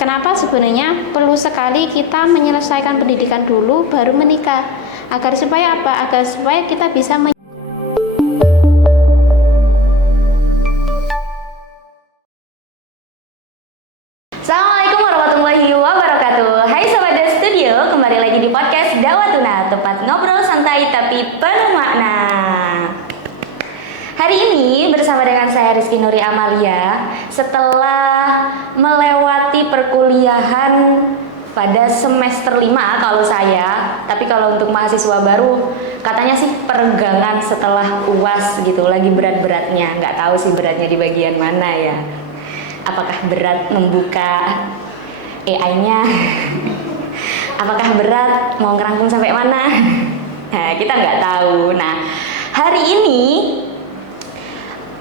kenapa sebenarnya perlu sekali kita menyelesaikan pendidikan dulu baru menikah, agar supaya apa? Agar supaya kita bisa Assalamualaikum warahmatullahi wabarakatuh. Hai Sobat The Studio, kembali lagi di podcast Dawatuna, tempat ngobrol santai tapi penuh makna. Hari ini bersama dengan saya Rizky Nuri Amalia. Setelah melewati perkuliahan pada semester 5 kalau saya, tapi kalau untuk mahasiswa baru katanya sih peregangan setelah UAS gitu, lagi berat-beratnya. Nggak tahu sih beratnya di bagian mana ya. Apakah berat membuka AI-nya? Apakah berat mau ngerangkum sampai mana? Nah, kita nggak tahu. Nah, hari ini,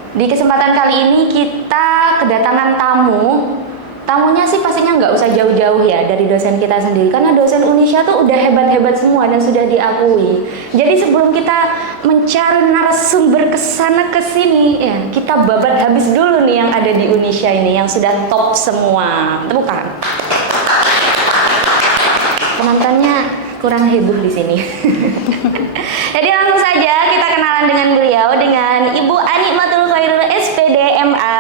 di kesempatan kali ini kita kedatangan tamu. Tamunya sih pastinya nggak usah jauh-jauh ya dari dosen kita sendiri, karena dosen Unisha tuh udah hebat-hebat semua dan sudah diakui. Jadi sebelum kita mencari narasumber kesana kesini, ya kita babat habis dulu nih yang ada di Unisha ini, yang sudah top semua. Tepuk tangan. Penontonnya kurang heboh di sini. Jadi langsung saja kita kenalan dengan beliau, dengan Ibu Anikmatul Khairul SPD MA.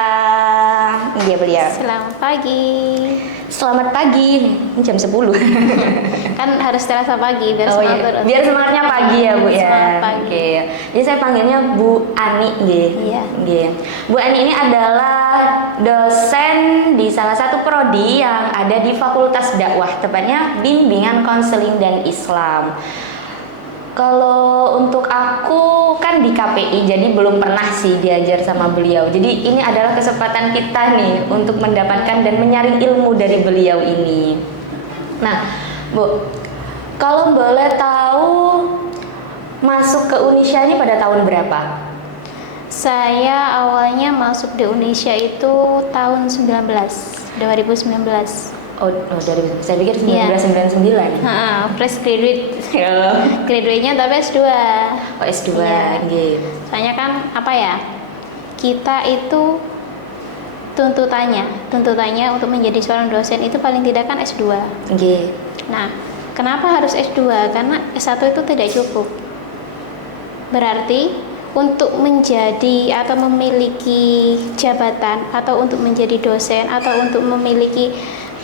Dia beliau. Selamat pagi. Selamat pagi. Ini jam 10. Kan harus terasa pagi biar Oh semangat iya. terus. Biar semangatnya pagi ya Bu ya. Semangat pagi. Oke. Jadi saya panggilnya Bu Ani nggih. Iya. Nggih. Bu Ani ini adalah dosen di salah satu prodi yang ada di Fakultas Dakwah, tepatnya Bimbingan Konseling dan Islam. Kalau untuk aku kan di KPI, jadi belum pernah sih diajar sama beliau. Jadi ini adalah kesempatan kita nih untuk mendapatkan dan menyaring ilmu dari beliau ini. Nah, Bu, kalau boleh tahu masuk ke Unisha ini pada tahun berapa? Saya awalnya masuk di Unisha itu tahun 2019. Oh, dari saya pikir Iya. 1999. Fresh graduate. Graduate-nya tapi S2. Oh, S2 Iya. nggih. Soalnya kan apa ya? Kita itu tuntutannya untuk menjadi seorang dosen itu paling tidak kan S2. Nggih. Nah, kenapa harus S2? Karena S1 itu tidak cukup. Berarti untuk menjadi atau memiliki jabatan atau untuk menjadi dosen atau untuk memiliki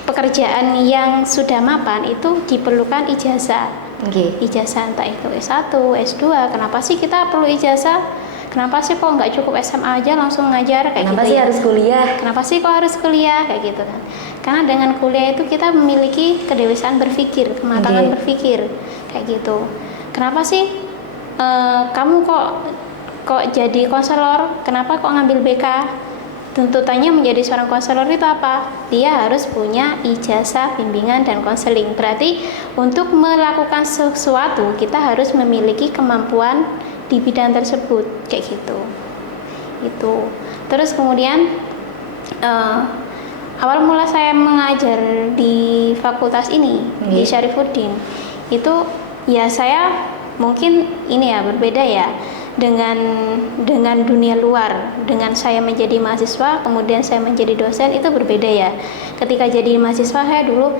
pekerjaan yang sudah mapan itu diperlukan ijazah. Nggih. Ijazah entah itu S1, S2. Kenapa sih kita perlu ijazah? Kenapa sih kok nggak cukup SMA aja langsung ngajar kayak Kenapa gitu sih ya? harus kuliah? Kenapa sih kok harus kuliah kayak gitu kan? Karena dengan kuliah itu kita memiliki kedewasaan berpikir, kematangan berpikir kayak gitu. Kenapa sih kamu kok jadi konselor? Kenapa kok ngambil BK? Tuntutannya menjadi seorang konselor itu apa? Dia harus punya ijazah bimbingan dan konseling. Berarti untuk melakukan sesuatu kita harus memiliki kemampuan di bidang tersebut kayak gitu. Itu. Terus kemudian awal mula saya mengajar di fakultas ini di Syarifuddin itu ya saya mungkin ini ya berbeda ya dengan dunia luar. Dengan saya menjadi mahasiswa kemudian saya menjadi dosen itu berbeda ya. Ketika jadi mahasiswa saya dulu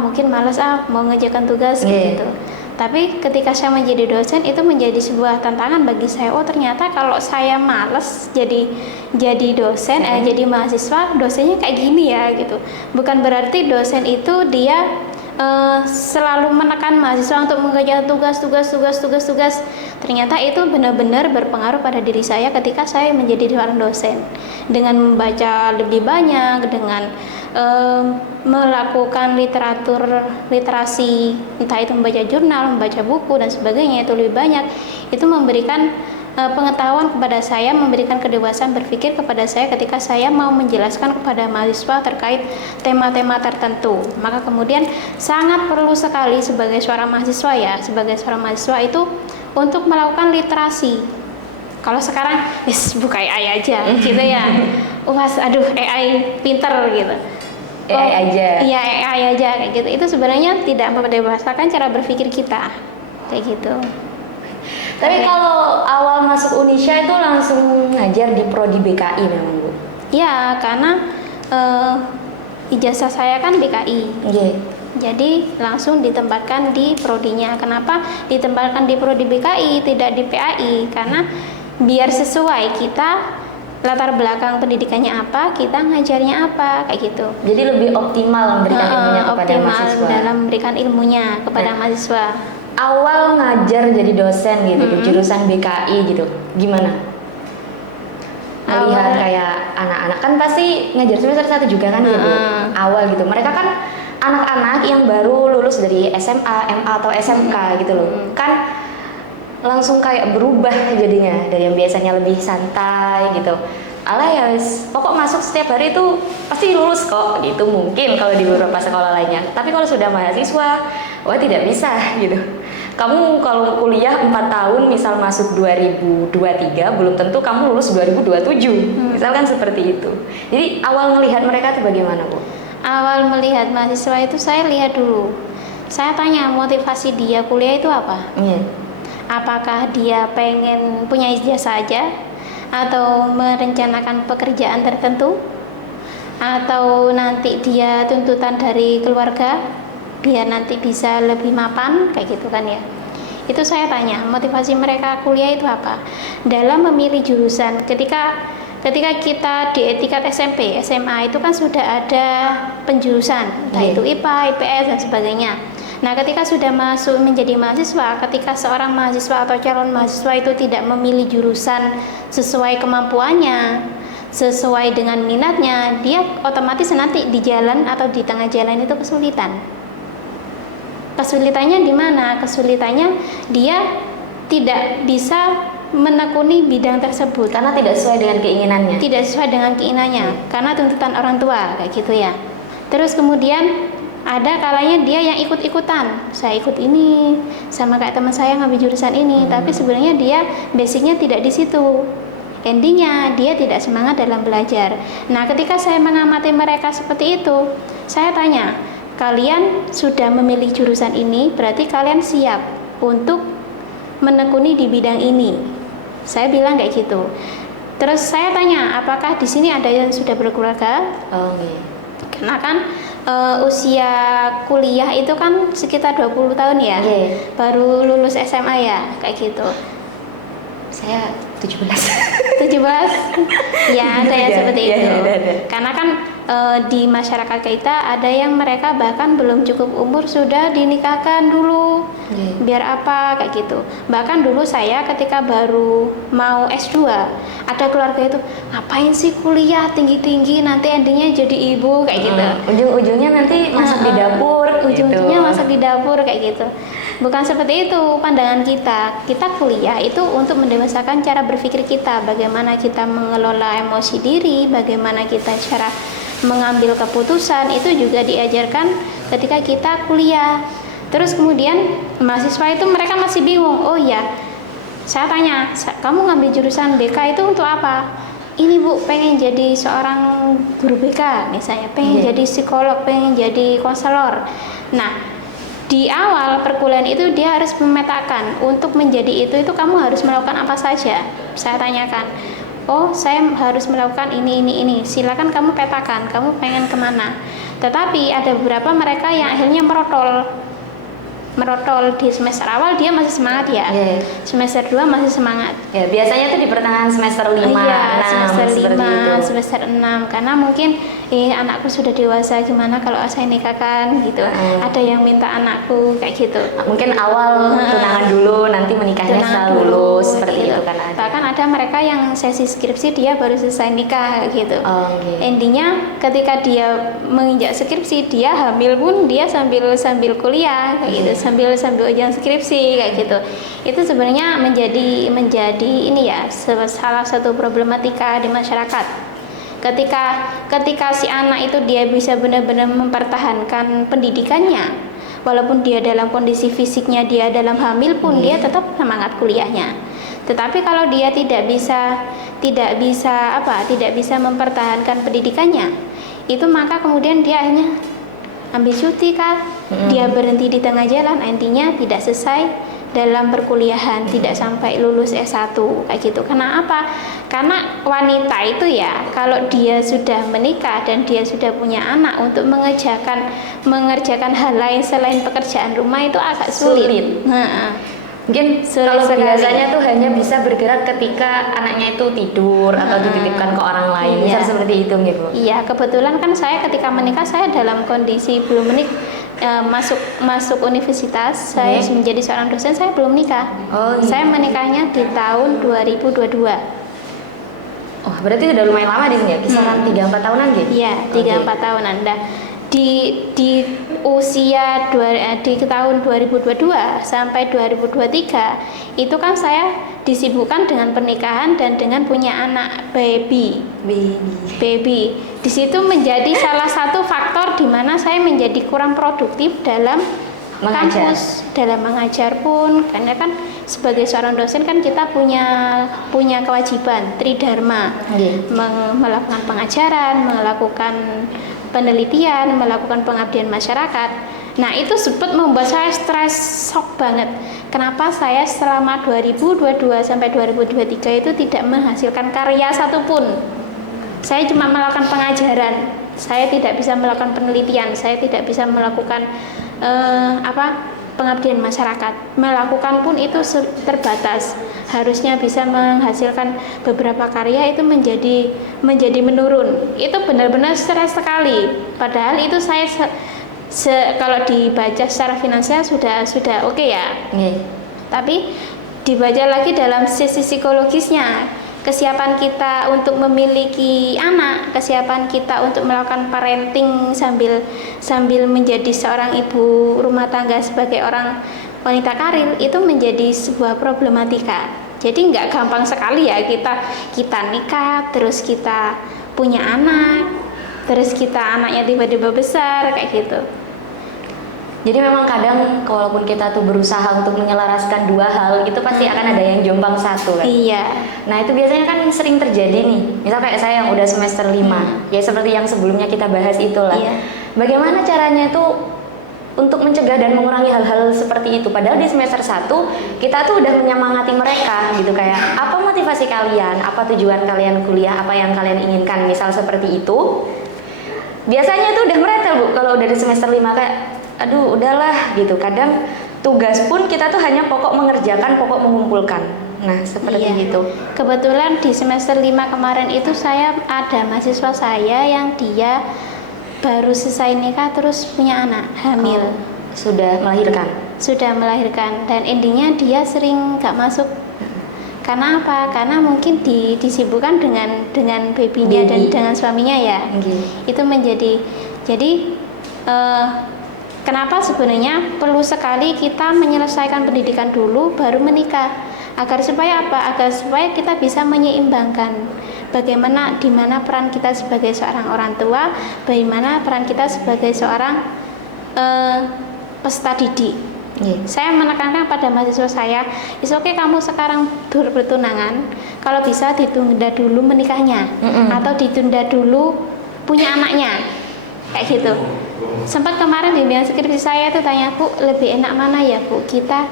mungkin malas mau ngerjakan tugas gitu. Tapi ketika saya menjadi dosen itu menjadi sebuah tantangan bagi saya. Oh ternyata kalau saya malas jadi dosen jadi mahasiswa, dosennya kayak gini ya gitu. Bukan berarti dosen itu dia selalu menekan mahasiswa untuk mengerjakan tugas. Ternyata itu benar-benar berpengaruh pada diri saya ketika saya menjadi seorang dosen. Dengan membaca lebih banyak, dengan melakukan literasi, entah itu membaca jurnal, membaca buku dan sebagainya, itu lebih banyak. Itu memberikan pengetahuan kepada saya, memberikan kedewasaan berpikir kepada saya ketika saya mau menjelaskan kepada mahasiswa terkait tema-tema tertentu. Maka kemudian sangat perlu sekali sebagai seorang mahasiswa itu untuk melakukan literasi. Kalau sekarang buka AI aja gitu ya. AI pinter gitu. AI aja. Iya, AI aja kayak gitu. Itu sebenarnya tidak mendewasakan cara berpikir kita. Kayak gitu. Tapi kalau awal masuk Unisha itu langsung ngajar di prodi BKI memang Bu? Ya, karena ijazah saya kan BKI. Nggih. Jadi langsung ditempatkan di prodinya. Kenapa ditempatkan di prodi BKI tidak di PAI? Karena biar sesuai kita latar belakang pendidikannya apa, kita ngajarnya apa, kayak gitu. Jadi lebih optimal memberikan ilmunya kepada Optimal mahasiswa. dalam memberikan ilmunya kepada mahasiswa. Awal ngajar jadi dosen gitu di jurusan BKI gitu, gimana? Melihat kayak anak-anak kan pasti ngajar semester 1 juga kan gitu. Awal gitu. Mereka kan anak-anak yang baru lulus dari SMA, MA atau SMK gitu loh. Kan langsung kayak berubah jadinya dari yang biasanya lebih santai gitu. Alah ya wis, pokok masuk setiap hari itu pasti lulus kok gitu, mungkin kalau di beberapa sekolah lainnya. Tapi kalau sudah mahasiswa, wah tidak bisa gitu. Kamu kalau kuliah 4 tahun misal masuk 2023 belum tentu kamu lulus 2027. Misalkan seperti itu. Jadi awal melihat mereka itu bagaimana, Bu? Awal melihat mahasiswa itu saya lihat dulu. Saya tanya motivasi dia kuliah itu apa? Iya. Apakah dia pengen punya ijazah saja, atau merencanakan pekerjaan tertentu, atau nanti dia tuntutan dari keluarga biar nanti bisa lebih mapan, kayak gitu kan ya. Itu saya tanya motivasi mereka kuliah itu apa. Dalam memilih jurusan, ketika kita di tingkat SMP, SMA itu kan sudah ada penjurusan, entah itu IPA, IPS dan sebagainya. Nah, ketika sudah masuk menjadi mahasiswa, ketika seorang mahasiswa atau calon mahasiswa itu tidak memilih jurusan sesuai kemampuannya, sesuai dengan minatnya, dia otomatis nanti di jalan atau di tengah jalan itu kesulitan. Kesulitannya di mana? Kesulitannya dia tidak bisa menekuni bidang tersebut Karena tidak sesuai dengan keinginannya. tidak sesuai dengan keinginannya karena tuntutan orang tua, kayak gitu ya. Terus kemudian ada kalanya dia yang ikut-ikutan, saya ikut ini sama kayak teman saya ngambil jurusan ini, tapi sebenarnya dia basicnya tidak di situ. Endingnya dia tidak semangat dalam belajar. Nah, ketika saya mengamati mereka seperti itu, saya tanya, kalian sudah memilih jurusan ini, berarti kalian siap untuk menekuni di bidang ini. Saya bilang kayak gitu. Terus saya tanya, apakah di sini ada yang sudah berkeluarga? Oh, iya. Karena kan usia kuliah itu kan sekitar 20 tahun ya. Baru lulus SMA ya, kayak gitu. Saya 17. 17? Ya, ada yang seperti itu. Ada. Karena kan di masyarakat kita ada yang mereka bahkan belum cukup umur sudah dinikahkan dulu. Biar apa, kayak gitu. Bahkan dulu saya ketika baru mau S2, ada keluarga itu, ngapain sih kuliah tinggi-tinggi, nanti endingnya jadi ibu, kayak gitu. Ujung-ujungnya nanti masuk di dapur. Ujung-ujungnya gitu. masuk di dapur, kayak gitu. Bukan seperti itu pandangan kita. Kita kuliah itu untuk mendewasakan cara berpikir kita, bagaimana kita mengelola emosi diri, bagaimana kita cara mengambil keputusan, itu juga diajarkan ketika kita kuliah. Terus kemudian mahasiswa itu mereka masih bingung. Oh ya, saya tanya, kamu ngambil jurusan BK itu untuk apa? Ini Bu, pengen jadi seorang guru BK misalnya, pengen jadi psikolog, pengen jadi konselor. Nah, di awal perkuliahan itu dia harus memetakan untuk menjadi itu kamu harus melakukan apa saja. Saya tanyakan, oh saya harus melakukan ini. Silakan kamu petakan, kamu pengen kemana. Tetapi ada beberapa mereka yang akhirnya merotol di semester awal dia masih semangat ya. Semester 2 masih semangat. Ya, biasanya tuh di pertengahan semester 5, semester 5, itu. semester 6 karena mungkin anakku sudah dewasa, gimana kalau saya nikahkan gitu. Ada yang minta anakku kayak gitu. Mungkin awal tunangan dulu, nanti menikahnya setelah lulus seperti gitu. itu kan ada. Bahkan ada mereka yang sesi skripsi dia baru selesai nikah gitu. Endingnya ketika dia menginjak skripsi, dia hamil pun dia sambil kuliah kayak gitu, sambil ujian skripsi kayak gitu. Itu sebenarnya menjadi ini ya salah satu problematika di masyarakat. Ketika si anak itu dia bisa benar-benar mempertahankan pendidikannya, walaupun dia dalam kondisi fisiknya dia dalam hamil pun dia tetap semangat kuliahnya. Tetapi kalau dia tidak bisa mempertahankan pendidikannya, itu maka kemudian dia akhirnya ambil cuti Kak. Dia berhenti di tengah jalan, intinya tidak selesai dalam perkuliahan, tidak sampai lulus S1 kayak gitu. Karena apa? Karena wanita itu ya, kalau dia sudah menikah dan dia sudah punya anak, untuk mengerjakan hal lain selain pekerjaan rumah itu agak sulit. Nah, Mungkin sulit kalau sekali. biasanya tuh hanya bisa bergerak ketika anaknya itu tidur atau dititipkan ke orang lain, Iya. misal seperti itu gitu. Iya, kebetulan kan saya ketika menikah saya dalam kondisi belum masuk universitas, saya menjadi seorang dosen, saya belum nikah. Oh, iya. Saya menikahnya di tahun 2022. Oh, berarti udah lumayan lama di sini ya, kisaran 3-4 tahunan gitu? Iya, 3-4 tahunan. Nah, di tahun 2022 sampai 2023 itu kan saya disibukkan dengan pernikahan dan dengan punya anak baby. Di situ menjadi salah satu faktor di mana saya menjadi kurang produktif dalam Mengajar. kampus, dalam mengajar pun, karena kan sebagai seorang dosen kan kita punya kewajiban tridharma, melakukan pengajaran, melakukan penelitian, melakukan pengabdian masyarakat. Nah, itu sempat membuat saya stres, shock banget. Kenapa saya selama 2022 sampai 2023 itu tidak menghasilkan karya satupun? Saya cuma melakukan pengajaran, saya tidak bisa melakukan penelitian, saya tidak bisa melakukan pengabdian masyarakat. Melakukan pun itu terbatas. Harusnya bisa menghasilkan beberapa karya itu menjadi menurun. Itu benar-benar stres sekali. Padahal itu saya kalau dibaca secara finansial sudah oke ya. Tapi dibaca lagi dalam sisi psikologisnya, kesiapan kita untuk memiliki anak, kesiapan kita untuk melakukan parenting sambil menjadi seorang ibu rumah tangga sebagai orang wanita karir, itu menjadi sebuah problematika. Jadi nggak gampang sekali ya kita nikah, terus kita punya anak, terus anaknya tiba-tiba besar kayak gitu. Jadi memang kadang walaupun kita tuh berusaha untuk menyelaraskan dua hal, itu pasti akan ada yang jomplang satu kan. Iya. Nah, itu biasanya kan sering terjadi nih. Misal kayak saya yang udah semester 5, ya seperti yang sebelumnya kita bahas itulah. Iya. Bagaimana caranya itu untuk mencegah dan mengurangi hal-hal seperti itu? Padahal di semester 1 kita tuh udah menyemangati mereka gitu, kayak apa motivasi kalian, apa tujuan kalian kuliah, apa yang kalian inginkan, misal seperti itu. Biasanya tuh udah meretel Bu kalau udah di semester 5, kayak aduh udahlah gitu. Kadang tugas pun kita tuh hanya pokok mengerjakan, pokok mengumpulkan. Nah, seperti gitu. Kebetulan di semester 5 kemarin itu saya ada mahasiswa saya yang dia baru selesai nikah terus punya anak, hamil. Sudah melahirkan. Dan endingnya dia sering gak masuk. Karena apa? Karena mungkin disibukkan dengan babynya dan dengan suaminya ya. Itu menjadi kenapa sebenarnya perlu sekali kita menyelesaikan pendidikan dulu baru menikah, agar supaya apa? Agar supaya kita bisa menyeimbangkan bagaimana, di mana peran kita sebagai seorang orang tua, bagaimana peran kita sebagai seorang peserta didik. Saya menekankan pada mahasiswa saya, oke kamu sekarang bertunangan, kalau bisa ditunda dulu menikahnya, atau ditunda dulu punya anaknya, kayak gitu. Sempat kemarin bimbingan skripsi saya tuh tanya, Bu, lebih enak mana ya Bu, kita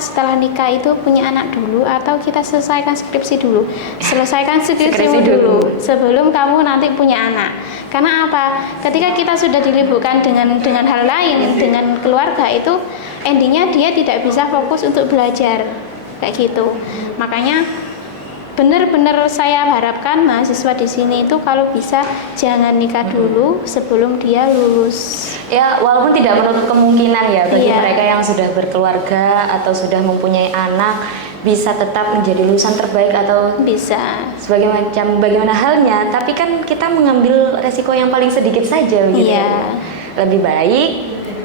setelah nikah itu punya anak dulu atau kita selesaikan skripsi dulu? Selesaikan skripsimu dulu sebelum kamu nanti punya anak. Karena apa? Ketika kita sudah dilibutkan dengan hal lain, dengan keluarga, itu endingnya dia tidak bisa fokus untuk belajar kayak gitu. Makanya benar-benar saya harapkan mahasiswa di sini itu kalau bisa jangan nikah dulu sebelum dia lulus. Ya, walaupun tidak menutup kemungkinan ya bagi Iya. mereka yang sudah berkeluarga atau sudah mempunyai anak, bisa tetap menjadi lulusan terbaik atau Bisa. bagaimana halnya, tapi kan kita mengambil resiko yang paling sedikit saja begitu. Iya. Lebih baik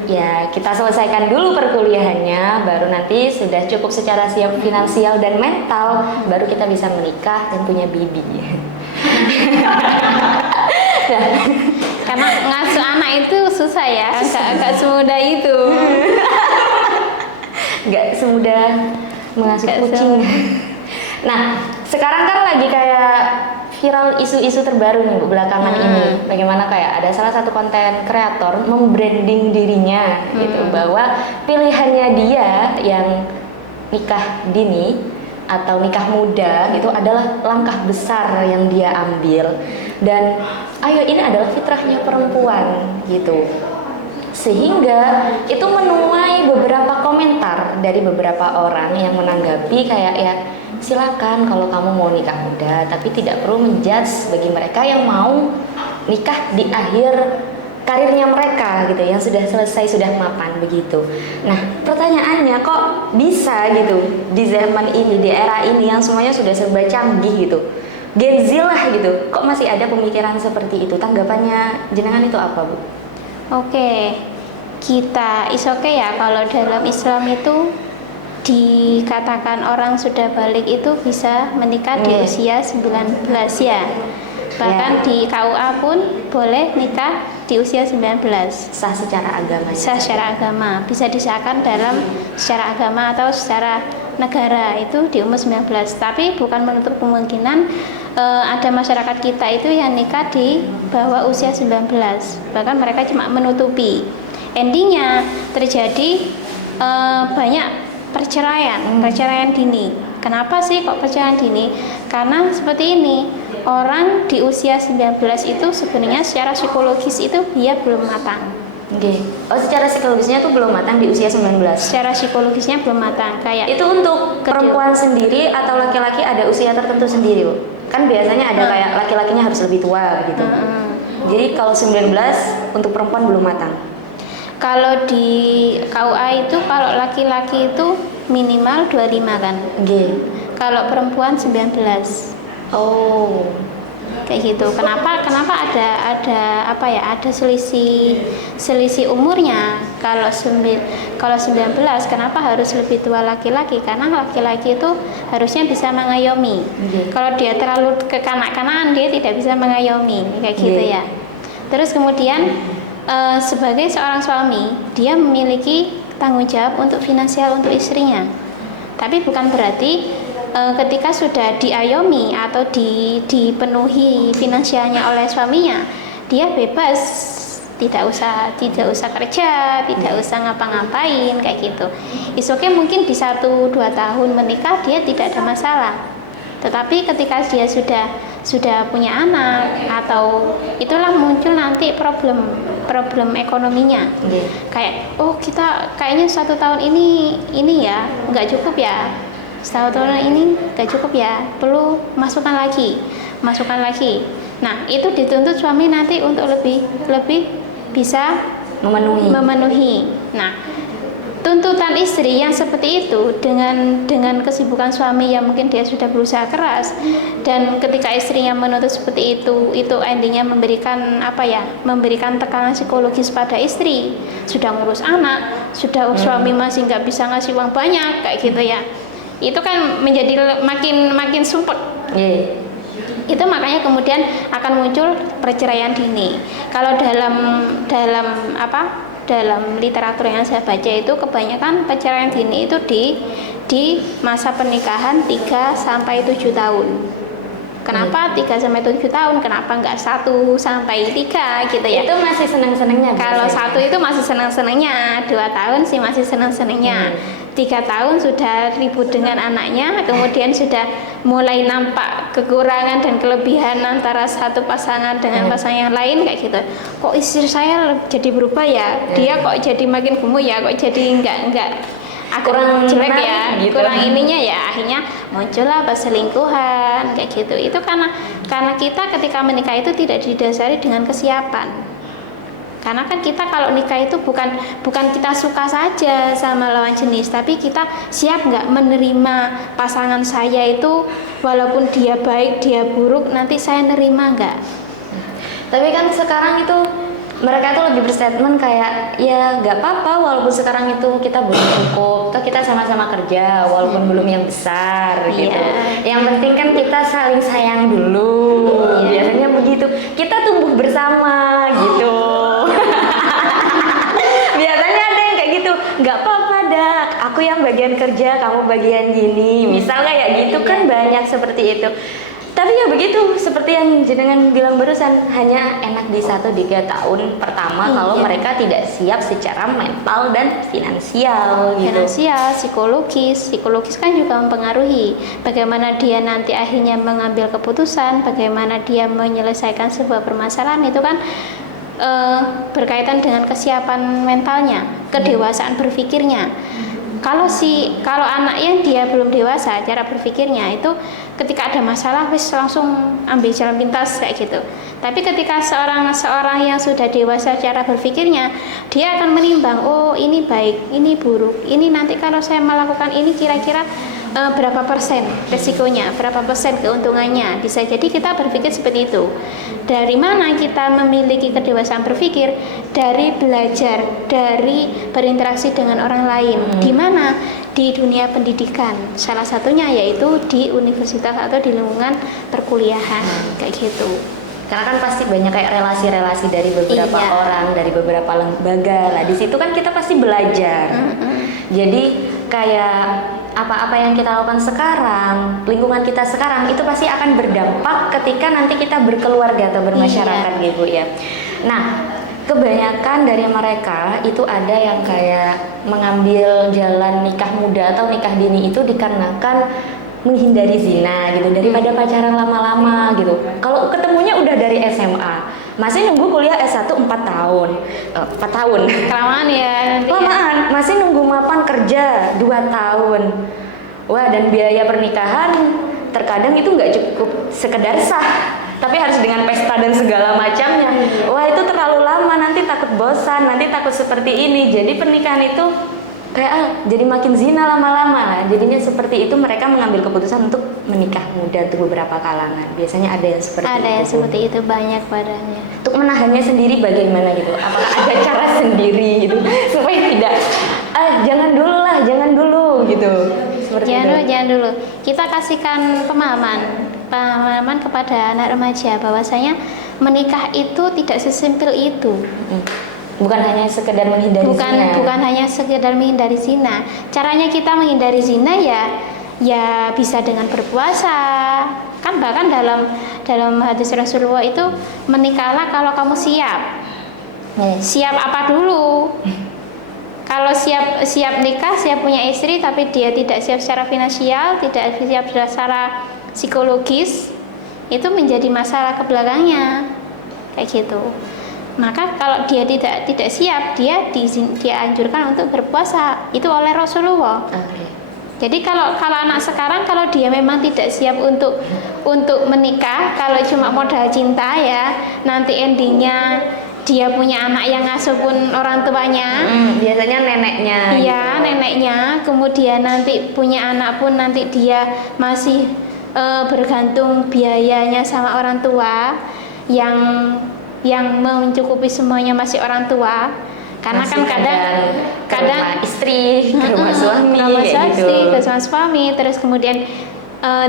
ya kita selesaikan dulu perkuliahannya, baru nanti sudah cukup secara siap finansial dan mental, baru kita bisa menikah dan punya bibi. Nah, Karena ngasuh anak itu susah ya, agak semudah itu. nggak semudah mengasuh Nggak kucing. Nah, sekarang kan lagi kayak viral isu-isu terbaru nih Bu belakangan ini. Bagaimana kayak ada salah satu konten kreator membranding dirinya gitu, bahwa pilihannya dia yang nikah dini atau nikah muda itu adalah langkah besar yang dia ambil, dan ayo ini adalah fitrahnya perempuan gitu. Sehingga itu menuai beberapa komentar dari beberapa orang yang menanggapi kayak ya silakan kalau kamu mau nikah muda, tapi tidak perlu menjudge bagi mereka yang mau nikah di akhir karirnya mereka gitu, yang sudah selesai, sudah mapan begitu. Nah pertanyaannya kok bisa gitu di zaman ini, di era ini yang semuanya sudah serba canggih gitu, Gen Z lah gitu, kok masih ada pemikiran seperti itu? Tanggapannya jenengan itu apa, Bu? Oke, kita is oke ya kalau dalam Islam itu dikatakan orang sudah balik itu bisa menikah di usia 19 ya. Bahkan di KUA pun boleh nikah di usia 19. Sah secara agama. Sah secara agama, bisa disahkan dalam secara agama atau secara negara itu di umur 19. Tapi bukan menutup kemungkinan ada masyarakat kita itu yang nikah di bawah usia 19. Bahkan mereka cuma menutupi. Endingnya terjadi banyak perceraian dini. Kenapa sih kok perceraian dini? Karena seperti ini, orang di usia 19 itu sebenarnya secara psikologis itu dia belum matang. Oke. Oh, secara psikologisnya tuh belum matang di usia 19. Secara psikologisnya belum matang. Kayak itu untuk perempuan sendiri atau laki-laki ada usia tertentu sendiri, Bu? Kan biasanya ada kayak laki-lakinya harus lebih tua gitu. Jadi kalau 19 untuk perempuan belum matang. Kalau di KUA itu kalau laki-laki itu minimal 25 kan. Kalau perempuan 19. Oh. Kayak gitu. Kenapa ada apa ya? Ada selisih umurnya. Kalau 19 kenapa harus lebih tua laki-laki? Karena laki-laki itu harusnya bisa mengayomi. Kalau dia terlalu kekanak-kanakan dia tidak bisa mengayomi, kayak gitu ya. Terus kemudian sebagai seorang suami, dia memiliki tanggung jawab untuk finansial untuk istrinya. Tapi bukan berarti ketika sudah diayomi atau dipenuhi finansialnya oleh suaminya, dia bebas, tidak usah kerja, tidak usah ngapa-ngapain kayak gitu. Oke, mungkin di 1-2 tahun menikah dia tidak ada masalah. Tetapi ketika dia sudah punya anak atau itulah muncul nanti problem ekonominya. Kayak kita kayaknya 1 tahun ini ya nggak cukup ya. 1 tahun ini nggak cukup ya, perlu masukkan lagi. Nah itu dituntut suami nanti untuk lebih bisa memenuhi. Nah tuntutan istri yang seperti itu dengan kesibukan suami yang mungkin dia sudah berusaha keras, dan ketika istrinya menuntut seperti itu endingnya memberikan tekanan psikologis pada istri. Sudah ngurus anak, suami masih nggak bisa ngasih uang banyak kayak gitu ya. Itu kan menjadi makin sumpek. Itu makanya kemudian akan muncul perceraian dini. Kalau dalam literatur yang saya baca itu kebanyakan perceraian dini itu di masa pernikahan 3-7 tahun. Kenapa 3-7 tahun? Kenapa nggak 1-3 gitu ya? Itu masih seneng-senengnya. Kalau 1 itu masih seneng-senengnya, 2 tahun sih masih seneng-senengnya. 3 tahun sudah ribut dengan anaknya, kemudian sudah mulai nampak kekurangan dan kelebihan antara satu pasangan dengan pasangan yang lain kayak gitu. Kok istri saya jadi berubah ya? Dia kok jadi makin gemuk ya? Kok jadi enggak kurang jelek ya? Gitu. Kurang ininya ya, akhirnya muncullah perselingkuhan kayak gitu. Itu karena kita ketika menikah itu tidak didasari dengan kesiapan. Karena kan kita kalau nikah itu bukan kita suka saja sama lawan jenis, tapi kita siap nggak menerima pasangan saya itu walaupun dia baik, dia buruk, nanti saya nerima nggak? Tapi kan sekarang itu mereka tuh lebih berstatement kayak ya nggak apa-apa walaupun sekarang itu kita belum cukup, toh kita sama-sama kerja walaupun belum yang besar gitu. Yang penting kan kita saling sayang dulu. Biasanya begitu. Kita tumbuh bersama gitu. Biasanya ada yang kayak gitu. Nggak apa-apa dah, aku yang bagian kerja, kamu bagian gini. Misal kayak gitu kan banyak seperti itu. Tapi ya begitu, seperti yang jenengan bilang barusan, hanya enak di 1-3 tahun pertama kalau mereka tidak siap secara mental dan finansial gitu. Finansial, psikologis kan juga mempengaruhi bagaimana dia nanti akhirnya mengambil keputusan, bagaimana dia menyelesaikan sebuah permasalahan, itu kan berkaitan dengan kesiapan mentalnya, kedewasaan berpikirnya. Kalau anak yang dia belum dewasa cara berpikirnya itu ketika ada masalah wis langsung ambil jalan pintas kayak gitu. Tapi ketika seorang yang sudah dewasa cara berpikirnya, dia akan menimbang, oh ini baik, ini buruk, ini nanti kalau saya melakukan ini kira-kira berapa persen resikonya, berapa persen keuntungannya. Bisa jadi kita berpikir seperti itu. Dari mana kita memiliki kedewasaan berpikir? Dari belajar, dari berinteraksi dengan orang lain. Di mana? Di dunia pendidikan. Salah satunya yaitu di universitas atau di lingkungan perkuliahan kayak gitu. Karena kan pasti banyak kayak relasi-relasi dari beberapa orang, dari beberapa lembaga. Lah di situ kan kita pasti belajar. Jadi kayak apa-apa yang kita lakukan sekarang, lingkungan kita sekarang itu pasti akan berdampak ketika nanti kita berkeluarga atau bermasyarakat gitu ya. Nah, kebanyakan dari mereka itu ada yang kayak mengambil jalan nikah muda atau nikah dini itu dikarenakan menghindari zina gitu, daripada pacaran lama-lama gitu. Kalau ketemunya udah dari SMA, masih nunggu kuliah S1 4 tahun. 4 tahun. Kelamaan ya nanti. Kelamaan, masih nunggu mapan kerja 2 tahun. Wah, dan biaya pernikahan terkadang itu nggak cukup sekedar sah, tapi harus dengan pesta dan segala macamnya. Wah, itu terlalu lama, nanti takut bosan, nanti takut seperti ini. Jadi pernikahan itu kayak jadi makin zina lama-lama lah. Jadinya seperti itu mereka mengambil keputusan untuk menikah muda untuk beberapa kalangan. Biasanya ada yang seperti itu. Ada yang seperti itu banyak padanya. Untuk menahannya sendiri bagaimana gitu? Apakah ada cara sendiri gitu supaya tidak jangan dulu gitu. Seperti Jangan dulu. Kita kasihkan pemahaman kepada anak remaja bahwasanya menikah itu tidak sesimpel itu. Bukan hanya sekedar menghindari zina. Bukan hanya sekedar menghindari zina. Caranya kita menghindari zina ya bisa dengan berpuasa. Kan bahkan dalam hadis Rasulullah itu, menikahlah kalau kamu siap. Siap apa dulu? Kalau siap nikah, siap punya istri, tapi dia tidak siap secara finansial, tidak siap secara psikologis, itu menjadi masalah ke belakangnya, kayak gitu. Maka kalau dia tidak siap, dia anjurkan untuk berpuasa, itu oleh Rasulullah. Jadi kalau anak sekarang, kalau dia memang tidak siap untuk menikah, kalau cuma modal cinta ya, nanti endingnya dia punya anak yang ngasuh pun orang tuanya, biasanya neneknya. Iya, gitu. Neneknya. Kemudian nanti punya anak pun nanti dia masih bergantung biayanya sama orang tua yang mencukupi semuanya masih orang tua. Karena masih kan kadang istri, ke rumah suami, ke rumah suami, terus kemudian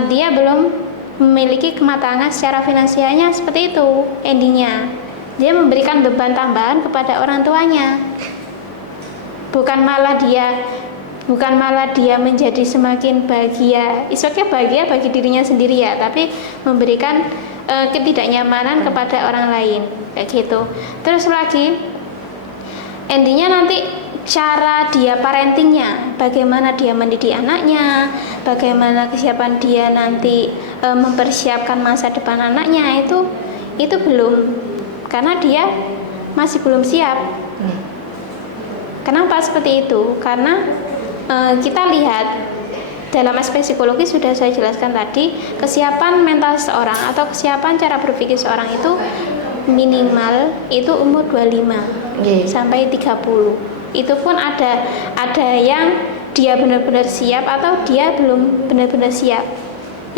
dia belum memiliki kematangan secara finansialnya, seperti itu endingnya. Dia memberikan beban tambahan kepada orang tuanya. Bukan malah dia menjadi semakin bahagia. Isoknya bahagia bagi dirinya sendiri ya, tapi memberikan ketidaknyamanan kepada orang lain, kayak gitu. Terus lagi endingnya nanti cara dia parentingnya, bagaimana dia mendidik anaknya, bagaimana kesiapan dia nanti mempersiapkan masa depan anaknya, itu belum, karena dia masih belum siap. Kenapa seperti itu? Karena kita lihat dalam aspek psikologi sudah saya jelaskan tadi, kesiapan mental seseorang atau kesiapan cara berpikir seorang itu minimal itu umur 25 sampai 30. Itu pun ada yang dia benar-benar siap atau dia belum benar-benar siap.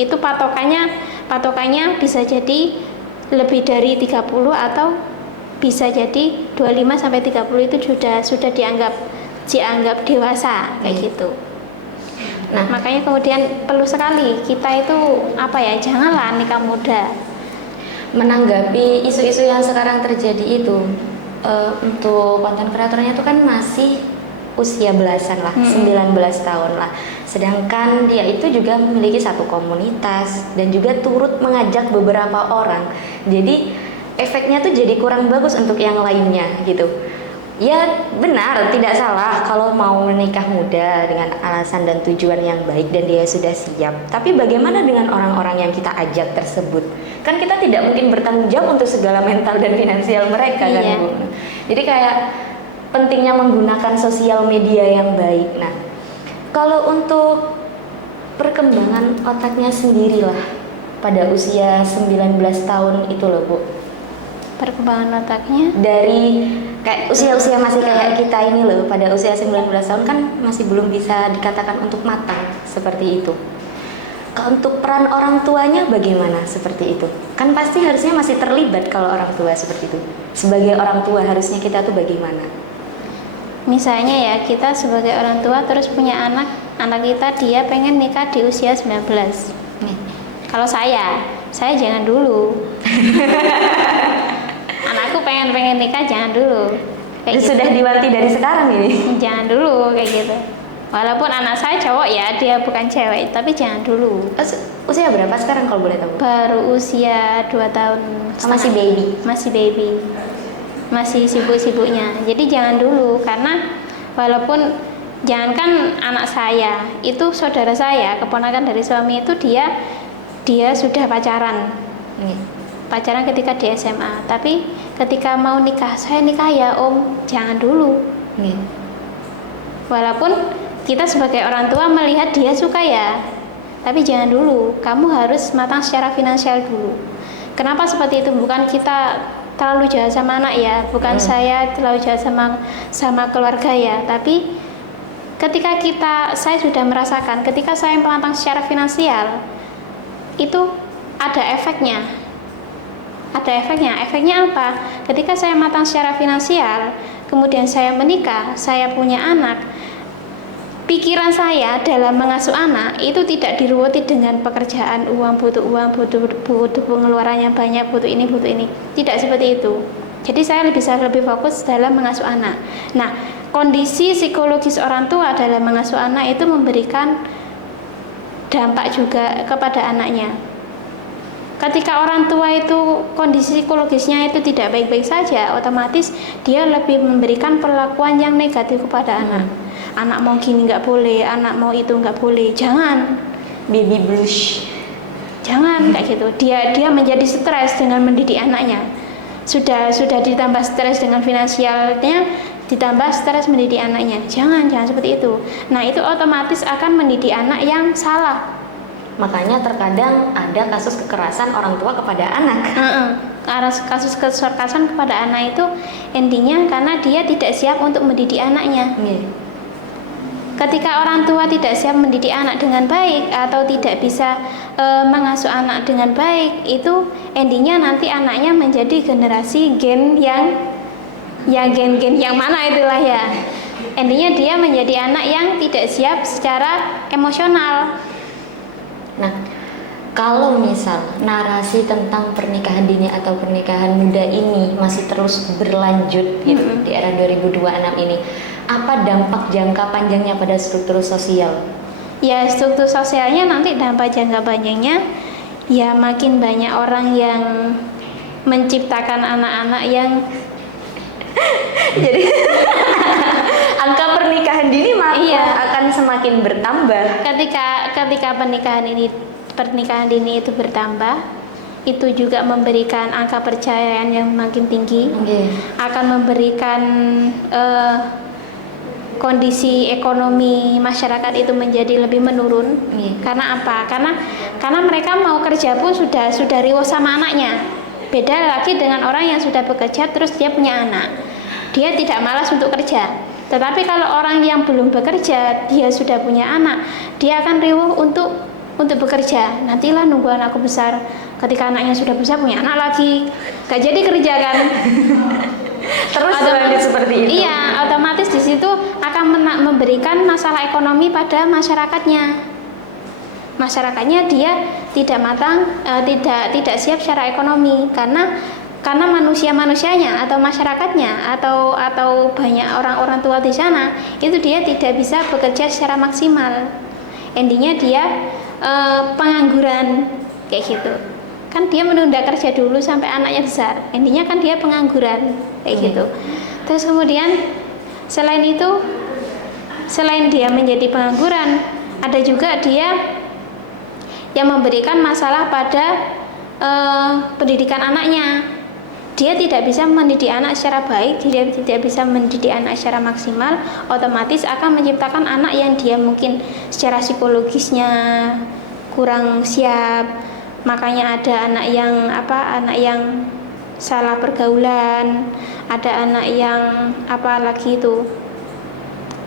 Itu patokannya bisa jadi lebih dari 30 atau bisa jadi 25 sampai 30 itu sudah dianggap dewasa, kayak gitu. Nah, makanya kemudian perlu sekali kita itu janganlah nikah muda. Menanggapi isu-isu yang sekarang terjadi itu, untuk konten kreatornya itu kan masih usia belasan lah, 19 tahun lah. Sedangkan dia itu juga memiliki satu komunitas dan juga turut mengajak beberapa orang. Jadi efeknya tuh jadi kurang bagus untuk yang lainnya gitu. Ya benar, tidak salah kalau mau menikah muda dengan alasan dan tujuan yang baik dan dia sudah siap. Tapi bagaimana dengan orang-orang yang kita ajak tersebut? Kan kita tidak mungkin bertanggung jawab untuk segala mental dan finansial mereka kan Iya. Bu. Jadi kayak pentingnya menggunakan sosial media yang baik. Nah, kalau untuk perkembangan otaknya sendirilah pada usia 19 tahun itu loh Bu. Perkembangan otaknya Dari kayak usia-usia masih kayak kita ini loh, pada usia 19 tahun kan masih belum bisa dikatakan untuk matang seperti itu. Kalau untuk peran orang tuanya bagaimana seperti itu? Kan pasti harusnya masih terlibat kalau orang tua seperti itu. Sebagai orang tua harusnya kita tuh bagaimana? misalnya ya, kita sebagai orang tua terus punya anak kita dia pengen nikah di usia 19. Nih. Kalau saya jangan dulu. Anakku pengen nikah, jangan dulu. Kayak gitu. Sudah diwanti dari sekarang ini. Jangan dulu kayak gitu. Walaupun anak saya cowok ya, dia bukan cewek, tapi jangan dulu. Usia berapa sekarang kalau boleh tahu? Baru usia 2 tahun. Masih setengah. baby. Masih baby. Masih sibuk-sibuknya. Jadi jangan dulu, karena walaupun jangankan anak saya, itu saudara saya, keponakan dari suami itu dia sudah pacaran. Nih. Pacaran ketika di SMA, tapi ketika mau nikah, saya nikah ya om, jangan dulu. Nih. Walaupun kita sebagai orang tua melihat dia suka ya, tapi jangan dulu, kamu harus matang secara finansial dulu. Kenapa seperti itu? Bukan kita terlalu jahat sama anak ya, bukan saya terlalu jahat sama keluarga ya, tapi ketika saya sudah merasakan, ketika saya matang secara finansial, itu ada efeknya. Efeknya apa? Ketika saya matang secara finansial, kemudian saya menikah, saya punya anak, pikiran saya dalam mengasuh anak itu tidak diruweti dengan pekerjaan, butuh pengeluarannya banyak, butuh ini. Tidak seperti itu. Jadi saya bisa lebih fokus dalam mengasuh anak. Nah, kondisi psikologis orang tua dalam mengasuh anak itu memberikan dampak juga kepada anaknya. Ketika orang tua itu kondisi psikologisnya itu tidak baik-baik saja, otomatis dia lebih memberikan perlakuan yang negatif kepada anak. Anak mau gini nggak boleh, anak mau itu nggak boleh, jangan. Baby blues. Jangan kayak gitu. Dia menjadi stres dengan mendidik anaknya. Sudah ditambah stres dengan finansialnya, ditambah stres mendidik anaknya. Jangan seperti itu. Nah, itu otomatis akan mendidik anak yang salah. Makanya terkadang ada kasus kekerasan orang tua kepada anak. Kasus kekerasan kepada anak itu endingnya karena dia tidak siap untuk mendidik anaknya. Ketika orang tua tidak siap mendidik anak dengan baik atau tidak bisa mengasuh anak dengan baik, itu endingnya nanti anaknya menjadi generasi gen yang mana itulah ya. Endingnya dia menjadi anak yang tidak siap secara emosional. Nah, kalau misal narasi tentang pernikahan dini atau pernikahan muda ini masih terus berlanjut gitu di era 2026 ini, apa dampak jangka panjangnya pada struktur sosial? Ya, struktur sosialnya nanti dampak jangka panjangnya ya makin banyak orang yang menciptakan anak-anak yang jadi angka pernikahan dini akan semakin bertambah. Ketika pernikahan dini itu bertambah, itu juga memberikan angka perceraian yang makin tinggi, akan memberikan kondisi ekonomi masyarakat itu menjadi lebih menurun. Karena apa? Karena mereka mau kerja pun sudah riwuh sama anaknya. Beda lagi dengan orang yang sudah bekerja terus dia punya anak, dia tidak malas untuk kerja. Tetapi kalau orang yang belum bekerja, dia sudah punya anak, dia akan riwuh untuk bekerja. Nantilah nunggu anakku besar. Ketika anaknya sudah besar, punya anak lagi, gak jadi kerja kan? Terus berlanjut seperti itu. Iya, otomatis di situ akan memberikan masalah ekonomi pada masyarakatnya. Masyarakatnya dia tidak matang, tidak siap secara ekonomi, karena karena manusianya atau masyarakatnya atau banyak orang-orang tua di sana itu dia tidak bisa bekerja secara maksimal, endingnya dia pengangguran kayak gitu kan, dia menunda kerja dulu sampai anaknya besar, endingnya kan dia pengangguran kayak gitu. Terus kemudian selain itu, selain dia menjadi pengangguran, ada juga dia yang memberikan masalah pada pendidikan anaknya. Dia tidak bisa mendidik anak secara baik, dia tidak bisa mendidik anak secara maksimal, otomatis akan menciptakan anak yang dia mungkin secara psikologisnya kurang siap. Makanya ada anak yang salah pergaulan, ada anak yang lagi itu.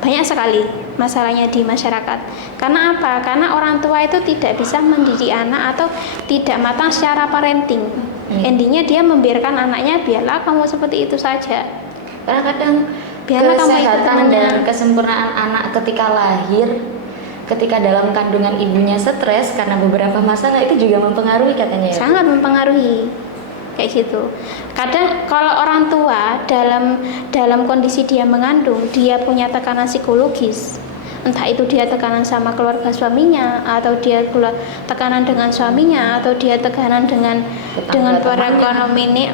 Banyak sekali masalahnya di masyarakat. Karena apa? Karena orang tua itu tidak bisa mendidik anak atau tidak matang secara parenting. Endingnya dia membiarkan anaknya, biarlah kamu seperti itu saja. Karena kadang kesehatan dan kesempurnaan anak ketika lahir, ketika dalam kandungan ibunya stres karena beberapa masalah, itu juga mempengaruhi katanya ya? Sangat mempengaruhi. Kayak gitu. Kadang kalau orang tua dalam kondisi dia mengandung, dia punya tekanan psikologis, entah itu dia tekanan sama keluarga suaminya, atau dia tekanan dengan suaminya, atau dia tekanan dengan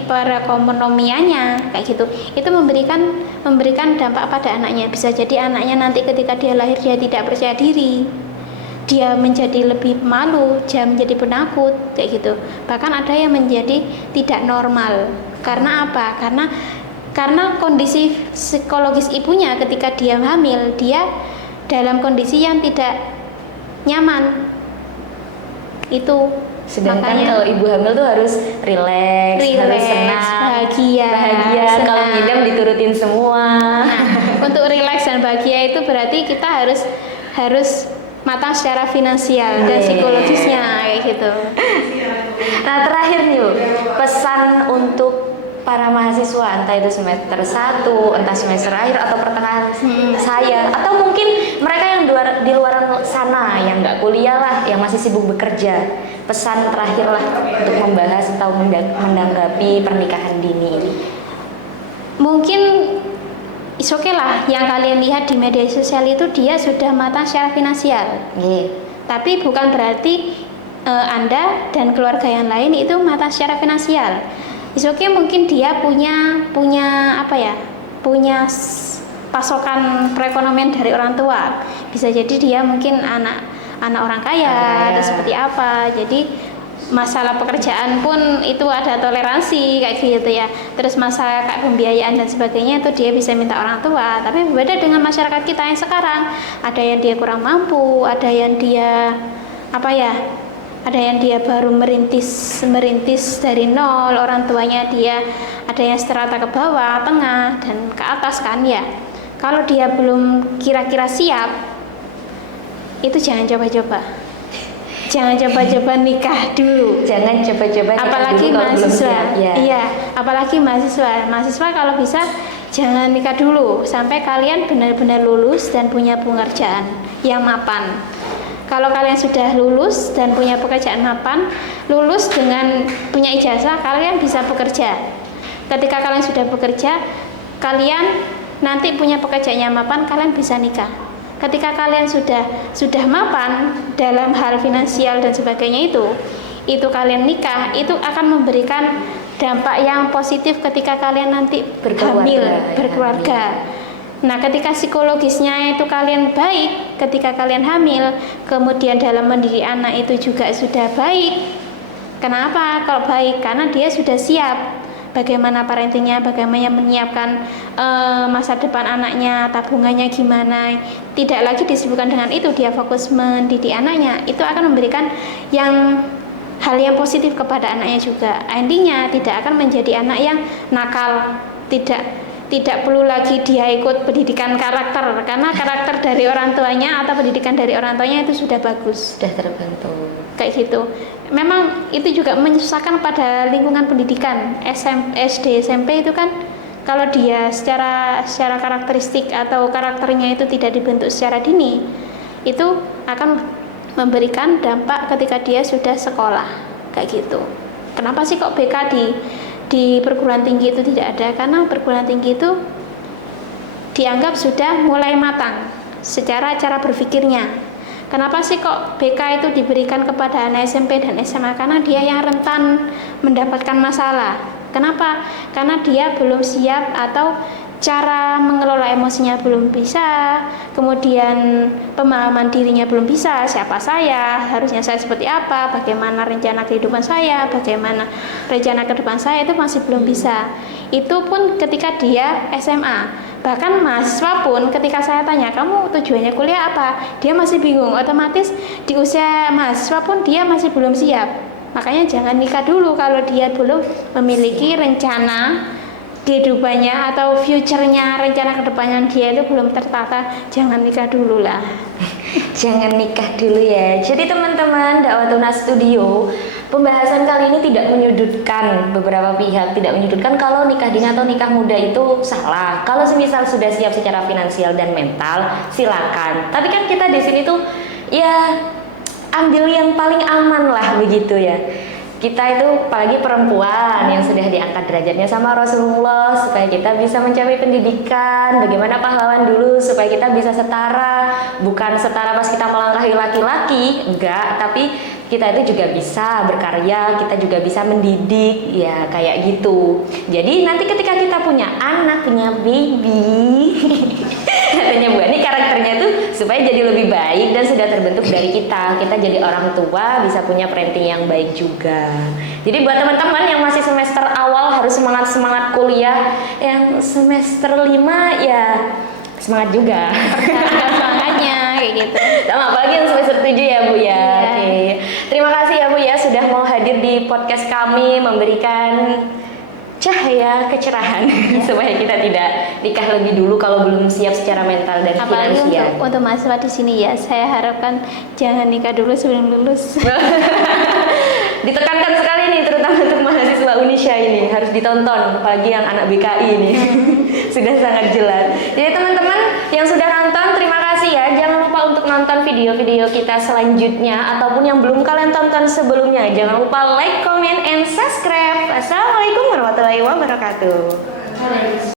perekonomiannya kayak gitu. Itu memberikan dampak pada anaknya. Bisa jadi anaknya nanti ketika dia lahir dia tidak percaya diri, dia menjadi lebih malu, dia menjadi penakut kayak gitu. Bahkan ada yang menjadi tidak normal. Karena apa? Karena kondisi psikologis ibunya ketika dia hamil, dia dalam kondisi yang tidak nyaman. Itu sedangkan makanya, kalau ibu hamil tuh harus rileks, harus senang, bahagia. senang. Kalau ngidam diturutin semua. Nah, untuk rileks dan bahagia itu berarti kita harus matang secara finansial dan psikologisnya kayak gitu. Nah, terakhir nih Bu, pesan untuk para mahasiswa, entah itu semester 1, entah semester akhir atau pertengahan saya, atau mungkin mereka yang di luar sana yang nggak kuliah lah, yang masih sibuk bekerja, pesan terakhir lah untuk membahas atau menanggapi pernikahan dini ini. Mungkin oke lah, yang kalian lihat di media sosial itu dia sudah matang secara finansial. Tapi bukan berarti Anda dan keluarga yang lain itu matang secara finansial. Oke, mungkin dia punya pasokan perekonomian dari orang tua. Bisa jadi dia mungkin anak orang kaya atau seperti apa. Jadi masalah pekerjaan pun itu ada toleransi kayak gitu ya. Terus masalah kayak pembiayaan dan sebagainya itu dia bisa minta orang tua. Tapi berbeda dengan masyarakat kita yang sekarang, ada yang dia kurang mampu, ada yang dia ada yang dia baru merintis dari nol, orang tuanya dia ada yang strata ke bawah, tengah, dan ke atas kan ya. Kalau dia belum kira-kira siap, itu jangan coba-coba. Jangan coba-coba nikah dulu. Jangan coba-coba nikah apalagi dulu mahasiswa. Iya, apalagi mahasiswa. Mahasiswa kalau bisa jangan nikah dulu sampai kalian benar-benar lulus dan punya pekerjaan yang mapan. Kalau kalian sudah lulus dan punya pekerjaan mapan, lulus dengan punya ijazah, kalian bisa bekerja. Ketika kalian sudah bekerja, kalian nanti punya pekerjaan yang mapan, kalian bisa nikah. Ketika kalian sudah mapan dalam hal finansial dan sebagainya itu kalian nikah, itu akan memberikan dampak yang positif ketika kalian nanti berkeluarga. Nah, ketika psikologisnya itu kalian baik, ketika kalian hamil, kemudian dalam mendidik anak itu juga sudah baik. Kenapa kalau baik? Karena dia sudah siap bagaimana parentingnya, bagaimana menyiapkan masa depan anaknya, tabungannya gimana. Tidak lagi disibukkan dengan itu, dia fokus mendidik anaknya. Itu akan memberikan hal yang positif kepada anaknya juga. Endingnya tidak akan menjadi anak yang nakal, tidak perlu lagi dia ikut pendidikan karakter, karena karakter dari orang tuanya atau pendidikan dari orang tuanya itu sudah bagus, sudah terbentuk kayak gitu. Memang itu juga menyusahkan pada lingkungan pendidikan SD SMP itu kan, kalau dia secara karakteristik atau karakternya itu tidak dibentuk secara dini, itu akan memberikan dampak ketika dia sudah sekolah kayak gitu. Kenapa sih kok BK di perguruan tinggi itu tidak ada, karena perguruan tinggi itu dianggap sudah mulai matang secara cara berpikirnya. Kenapa sih kok BK itu diberikan kepada anak SMP dan SMA? Karena dia yang rentan mendapatkan masalah. Kenapa? Karena dia belum siap atau cara mengelola emosinya belum bisa, kemudian pemahaman dirinya belum bisa, siapa saya, harusnya saya seperti apa, bagaimana rencana kehidupan saya, bagaimana rencana ke depan saya, itu masih belum bisa. Itu pun ketika dia SMA. Bahkan mahasiswa pun ketika saya tanya, kamu tujuannya kuliah apa? Dia masih bingung. Otomatis di usia mahasiswa pun dia masih belum siap. Makanya jangan nikah dulu kalau dia belum memiliki rencana kehidupannya atau future-nya, rencana kedepannya dia itu belum tertata. Jangan nikah dulu lah. Jangan nikah dulu ya. Jadi teman-teman Dakwatuna Studio, pembahasan kali ini tidak menyudutkan beberapa pihak, tidak menyudutkan kalau nikah dini atau nikah muda itu salah. Kalau semisal sudah siap secara finansial dan mental, silakan. Tapi kan kita di sini tuh ya ambil yang paling aman lah begitu ya. Kita itu apalagi perempuan yang sudah diangkat derajatnya sama Rasulullah supaya kita bisa mencapai pendidikan, bagaimana pahlawan dulu supaya kita bisa setara, bukan setara pas kita melangkahi laki-laki, enggak, tapi kita itu juga bisa berkarya, kita juga bisa mendidik, ya kayak gitu. Jadi nanti ketika kita punya anak, punya baby, katanya Bu Ani karakternya tuh supaya jadi lebih baik dan sudah terbentuk dari kita jadi orang tua bisa punya parenting yang baik juga. Jadi buat teman-teman yang masih semester awal harus semangat kuliah, yang semester 5 ya semangat juga. Semangatnya kayak gitu. Sama apalagi yang semester 7 ya Bu ya. Oke. Terima kasih ya Bu ya sudah mau hadir di podcast kami, memberikan cahaya kecerahan supaya kita tidak nikah lebih dulu kalau belum siap secara mental dan Apalagi finansial. untuk mahasiswa di sini ya, saya harapkan jangan nikah dulu sebelum lulus. Ditekankan sekali nih, terutama untuk mahasiswa Unisya ini harus ditonton, apalagi yang anak BKI ini. Sudah sangat jelas. Jadi teman-teman yang sudah nonton, terima kasih ya. Jangan lupa untuk nonton video-video kita selanjutnya ataupun yang belum kalian tonton sebelumnya. Jangan lupa like, comment, and subscribe. Assalamualaikum warahmatullahi wabarakatuh.